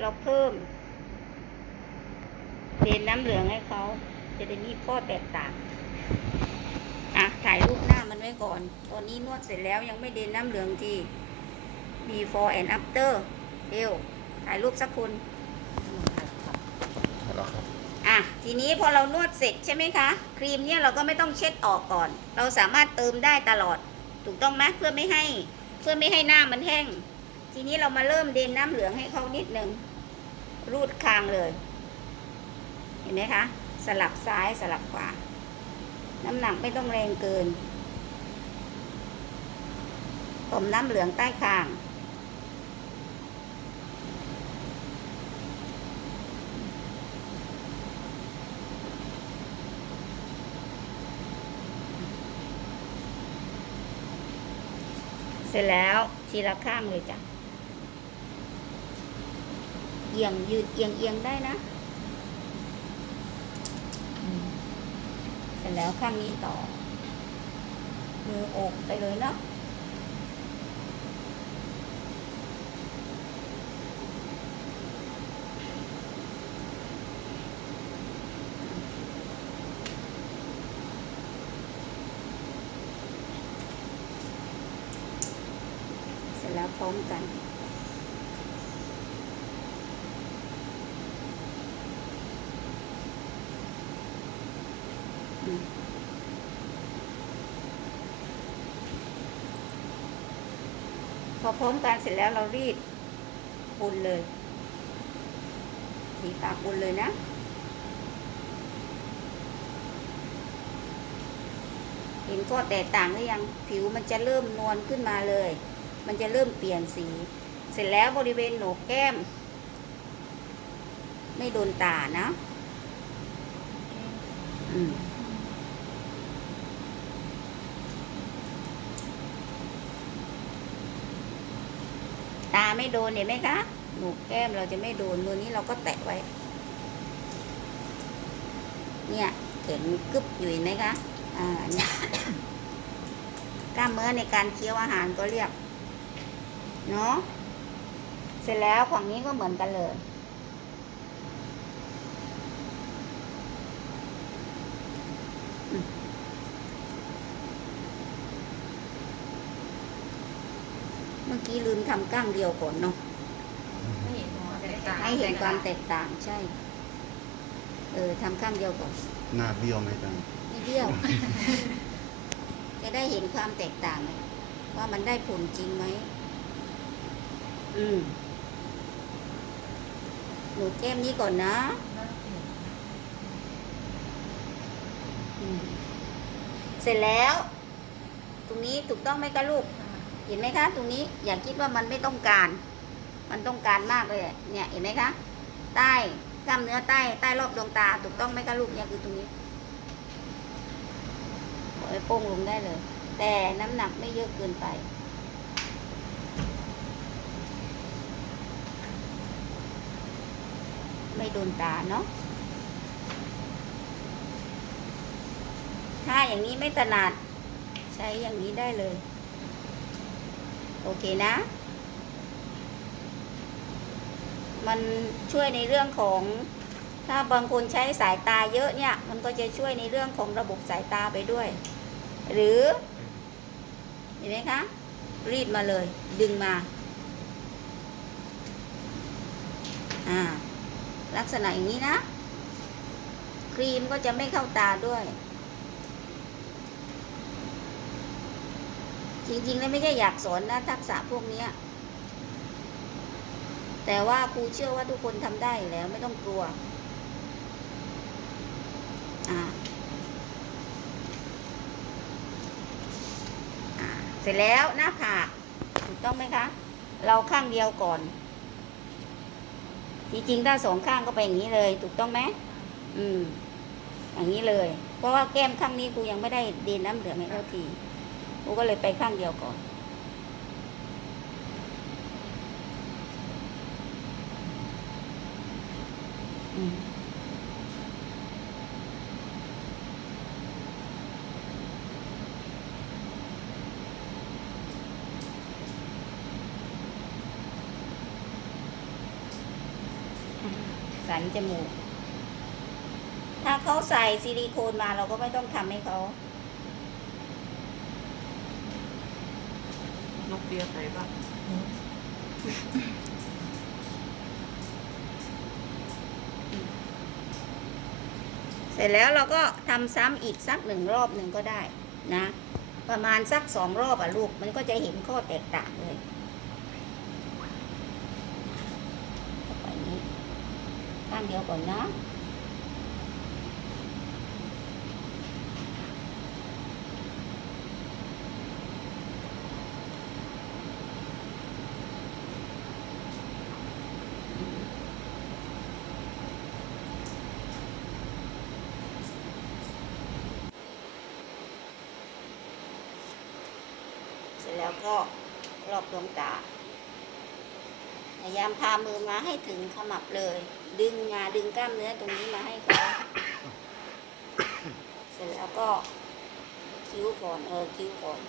เราเพิ่มเดนน้ำเหลืองให้เขา จะได้มีข้อแตกต่างอะถ่ายรูปหน้ามันไว้ก่อน ตอนนี้นวดเสร็จแล้วยังไม่เดนน้ำเหลืองที before and after เร็วถ่ายรูปสักคนแล้วครับอะทีนี้พอเรานวดเสร็จใช่ไหมคะ ครีมเนี่ยเราก็ไม่ต้องเช็ดออกก่อน เราสามารถเติมได้ตลอด ถูกต้องไหมเพื่อไม่ให้ เพื่อไม่ให้หน้ามันแห้ง ทีนี้เรามาเริ่มเดนน้ำเหลืองให้เขานิดนึง รูดคางเลย เห็นไหมคะ สลับซ้ายสลับขวา น้ำหนักไม่ต้องแรงเกินต้มน้ำเหลืองใต้คาง เสร็จแล้วทีละข้างเลยจ้ะ อียงยืดเอียงเอียงได้นะอืมเสร็จแล้วข้างนี้ต่อ มืออกไปเลยเนาะเสร็จแล้วพร้อมกัน อพร้อมกันเสร็จแล้วเรารีดบุนเลยดีปากบุนเลยนะเห็นก็แตกต่างหรือยังผิวมันจะเริ่มนวลขึ้นมาเลย มันจะเริ่มเปลี่ยนสี เสร็จแล้วบริเวณโหนกแก้ม ไม่โดนตานะ อืม ตาไม่โดนเห็นไหมคะหนูแก้มเราจะไม่โดนมือนี้เราก็แตะไว้ เนี่ยแข็งกึบอยู่เห็นไหมคะอ่าเนี่ยกล้ามเนื้อในการเคี้ยวอาหารก็เรียก เนาะเสร็จแล้วฝั่งนี้ก็เหมือนกันเลย กี้ลืมทำก้างเดียวก่อนเนาะไม่เห็นหัวแตกต่างให้เห็นความแตกต่างใช่ เออทำข้างเดียวก่อนหน้าเบี้ยวไหมจังไม่เบี้ยว จะได้เห็นความแตกต่างไงว่ามันได้ผลจริงไหมอืมหนูแก้มนี้ก่อนนะอืมเสร็จแล้ว ตรงนี้ถูกต้องไหมคะลูก เห็นไหมคะ ตรงนี้อย่าคิดว่ามันไม่ต้องการ มันต้องการมากเลย เนี่ยเห็นไหมคะ ใต้กล้ามเนื้อใต้ใต้รอบดวงตาถูกต้องไหมคะลูกเนี่ยคือตรงนี้ปล่อยโป้งลงได้เลย แต่น้ำหนักไม่เยอะเกินไปไม่โดนตาเนาะ ถ้าอย่างนี้ไม่ถนัด ใช้อย่างนี้ได้เลย โอเคนะ มันช่วยในเรื่องของถ้าบางคนใช้สายตาเยอะเนี่ย มันก็จะช่วยในเรื่องของระบบสายตาไปด้วย หรือเห็นไหมคะ รีดมาเลย ดึงมาอ่าลักษณะอย่างนี้นะ ครีมก็จะไม่เข้าตาด้วย จริงๆแล้วไม่ใช่อยากสอนนะทักษะพวกเนี้ย แต่ว่าครูเชื่อว่าทุกคนทำได้แล้วไม่ต้องกลัว อ่าเสร็จแล้วหน้าผากถูกต้องไหมคะ เราข้างเดียวก่อน จริงๆ ถ้าสองข้างก็ไปอย่างนี้เลย ถูกต้องไหมอืม อย่างนี้เลย เพราะว่าแก้มข้างนี้ครูยังไม่ได้เดนน้ำเหลืองให้เขาที ครูก็เลยไปข้างเดียวก่อน อืมสันจมูก ถ้าเขาใส่ซิลิโคนมาเราก็ไม่ต้องทำให้เขา นกเบียร์ใส่บ้างเสร็จแล้วเราก็ทำซ้ำอีกสักหนึ่งรอบหนึ่งก็ได้นะ ประมาณสักสองรอบอะลูก มันก็จะเห็นข้อแตกต่างเลยเข้าไปนี้ข้างเดียวก่อนนะ แล้วก็รอบดวงตา พยายามพามือมาให้ถึงขมับเลย ดึงมาดึงกล้ามเนื้อตรงนี้มาให้เขาเสร็จแล้วก็คิ้วก่อนเออคิ้วก่อน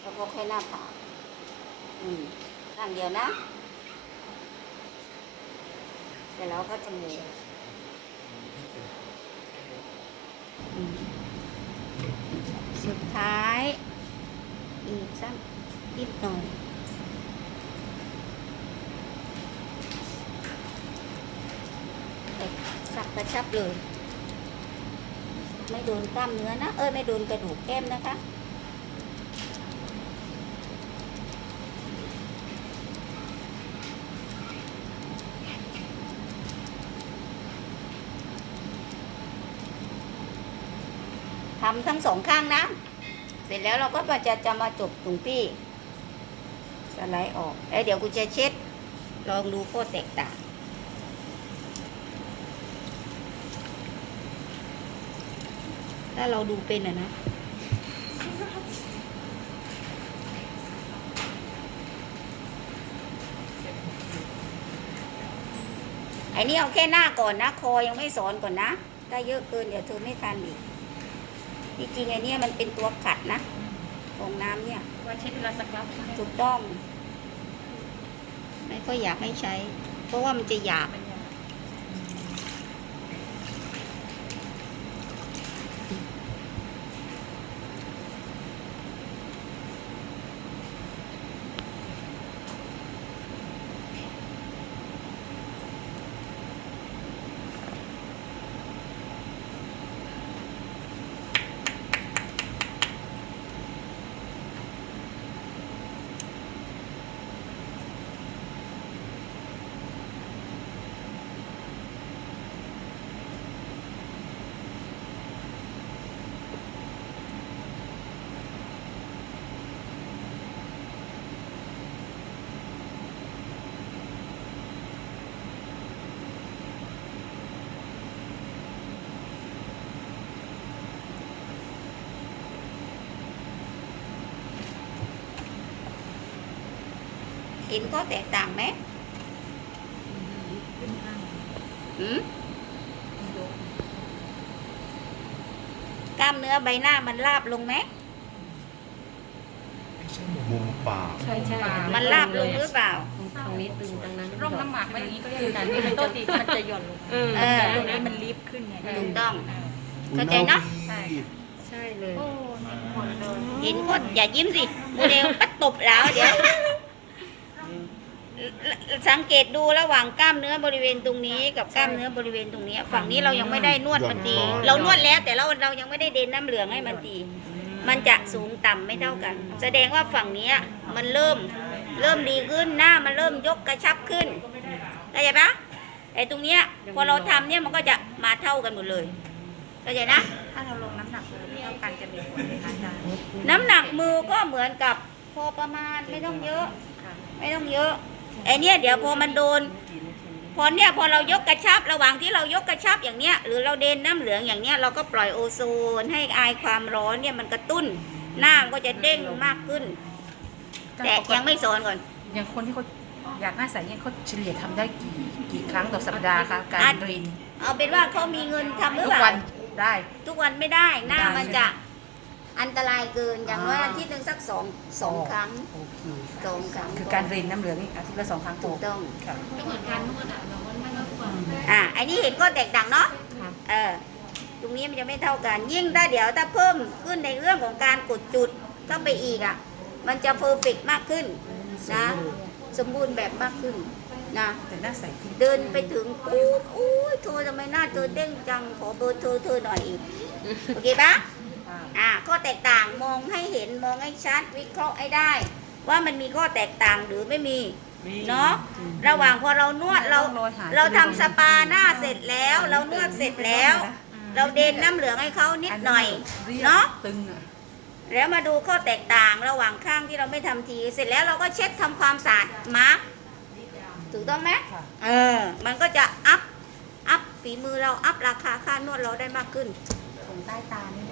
แล้วก็ค่อยหน้าผากอืมข้างเดียวนะ เสร็จแล้วก็จมูกอืมสุดท้าย อีกสักนิดหน่อยสักกระชับเลย ไม่โดนกล้ามเนื้อนะ เอ้ย ไม่โดนกระดูกแก้มนะคะทำทั้งสองข้างนะ สร็จแล้วเราก็จะจะมาจบตรงที่สไลด์ออกแล้วเดี๋ยวกูจะเช็ด ลองดูข้อแตกต่าง ถ้าเราดูเป็นอะนะ ไอ้นี่เอาแค่หน้าก่อนนะ คอยังไม่สอนก่อนนะ ถ้าเยอะเกินเดี๋ยวเธอไม่ทันอีก จริงไอ้เนี่ยมันเป็นตัวขัดนะฟองน้ำเนี่ยว่าเช็ดเวลาสักรับถูกต้อง ไม่ค่อยอยากให้ใช้ เพราะว่ามันจะหยาบ เห็นข้อแตกต่างไหมหืมกล้ามเนื้อใบหน้ามันราบลงไหมมุมปากใช่ใช่มันราบลงหรือเปล่า ตรงนี้ตึงตรงนั้นร่องน้ำหมักไว้อย่างนี้ก็เรียกกันนี่มันต้นตีมันจะหย่อนลงเออแต่ตรงนี้มันลิฟต์ขึ้นไงถูกต้องอุ๊ยเข้าใจนะดีใช่เลยเห็นข้ออย่ายิ้มสิโมเดลปัดตบแล้วเดี๋ยว สังเกตดูระหว่างกล้ามเนื้อบริเวณตรงนี้กับกล้ามเนื้อบริเวณตรงนี้ ฝั่งนี้เรายังไม่ได้นวดมันดี เรานวดแล้วแต่เราเรายังไม่ได้เดนน้ำเหลืองให้มันดี มันจะสูงต่ำไม่เท่ากัน แสดงว่าฝั่งเนี้ยมันเริ่มเริ่มดีขึ้นหน้ามันเริ่มยกกระชับขึ้นเข้าใจปะไอ้ตรงเนี้ยพอเราทำเนี่ยมันก็จะมาเท่ากันหมดเลยเข้าใจนะถ้าเราลงน้ำหนักเลยเท่ากันจะมีผลนะคะอาจารย์น้ำหนักมือก็เหมือนกับพอประมาณไม่ต้องเยอะ ไม่ต้องเยอะ ไอเนี้ยเดี๋ยวพอมันโดน พอเนี่ยพอเรายกกระชับระหว่างที่เรายกกระชับอย่างเนี้ย หรือเราเดนน้ำเหลืองอย่างเนี้ยเราก็ปล่อยโอโซนให้อายความร้อนเนี่ยมันกระตุ้น หน้ามันก็จะเด้งมากขึ้น แต่ยังไม่สอนก่อน อย่างคนที่เขาอยากหน้าใสเนี่ยเขาเฉลี่ยทำได้กี่กี่ครั้งต่อสัปดาห์คะการอะเรียนเอาเป็นว่าเขามีเงินทำหรือทุกเปล่าวันได้ ทุกวันไม่ได้หน้าได้มันจะ อันตรายเกินอย่างว่าอ่าอาที่หนึ่งสักสองสองครั้งโอเคสองครั้งคือการเรียนน้ำเหลืองนี่อาทิตย์ละสองครั้งถูกต้องค่ะก็เหมือนการนวดอะเราก็ไม่ต้องกลัวอันนี้เห็นข้อแตกต่างเนาะค่ะเออตรงนี้มันจะไม่เท่ากัน ยิ่งถ้าเดี๋ยวถ้าเพิ่มขึ้นในเรื่องของการกดจุดเข้าไปอีกอะ มันจะเพอร์เฟกมากขึ้นนะสมบูรณ์แบบมากขึ้นนะแต่หน้าใสขึ้นเดินไปถึงปุ๊บอุ้ยเธอทำไมหน้าเธอเด้งจังขอเบอร์เธอเธอหน่อยอีกโอเคปะค่ะ อ่าข้อแตกต่างมองให้เห็นมองให้ชัดวิเคราะห์ให้ได้ ว่ามันมีข้อแตกต่างหรือไม่มีเนาะระหว่างพอเรานวดเราเราทำสปาหน้าเสร็จแล้ว เรานวดเสร็จแล้ว เราเดนน้ำเหลืองให้เขานิดหน่อย เนาะ ตึงอะแล้วมาดูข้อแตกต่างระหว่างข้างที่เราไม่ทำที เสร็จแล้วเราก็เช็ดทำความสะอาดมาร์กถูกต้องไหมค่ะเออ มันก็จะอัพอัพฝีมือเราอัพราคาค่านวดเราได้มากขึ้นตรงใต้ตานี่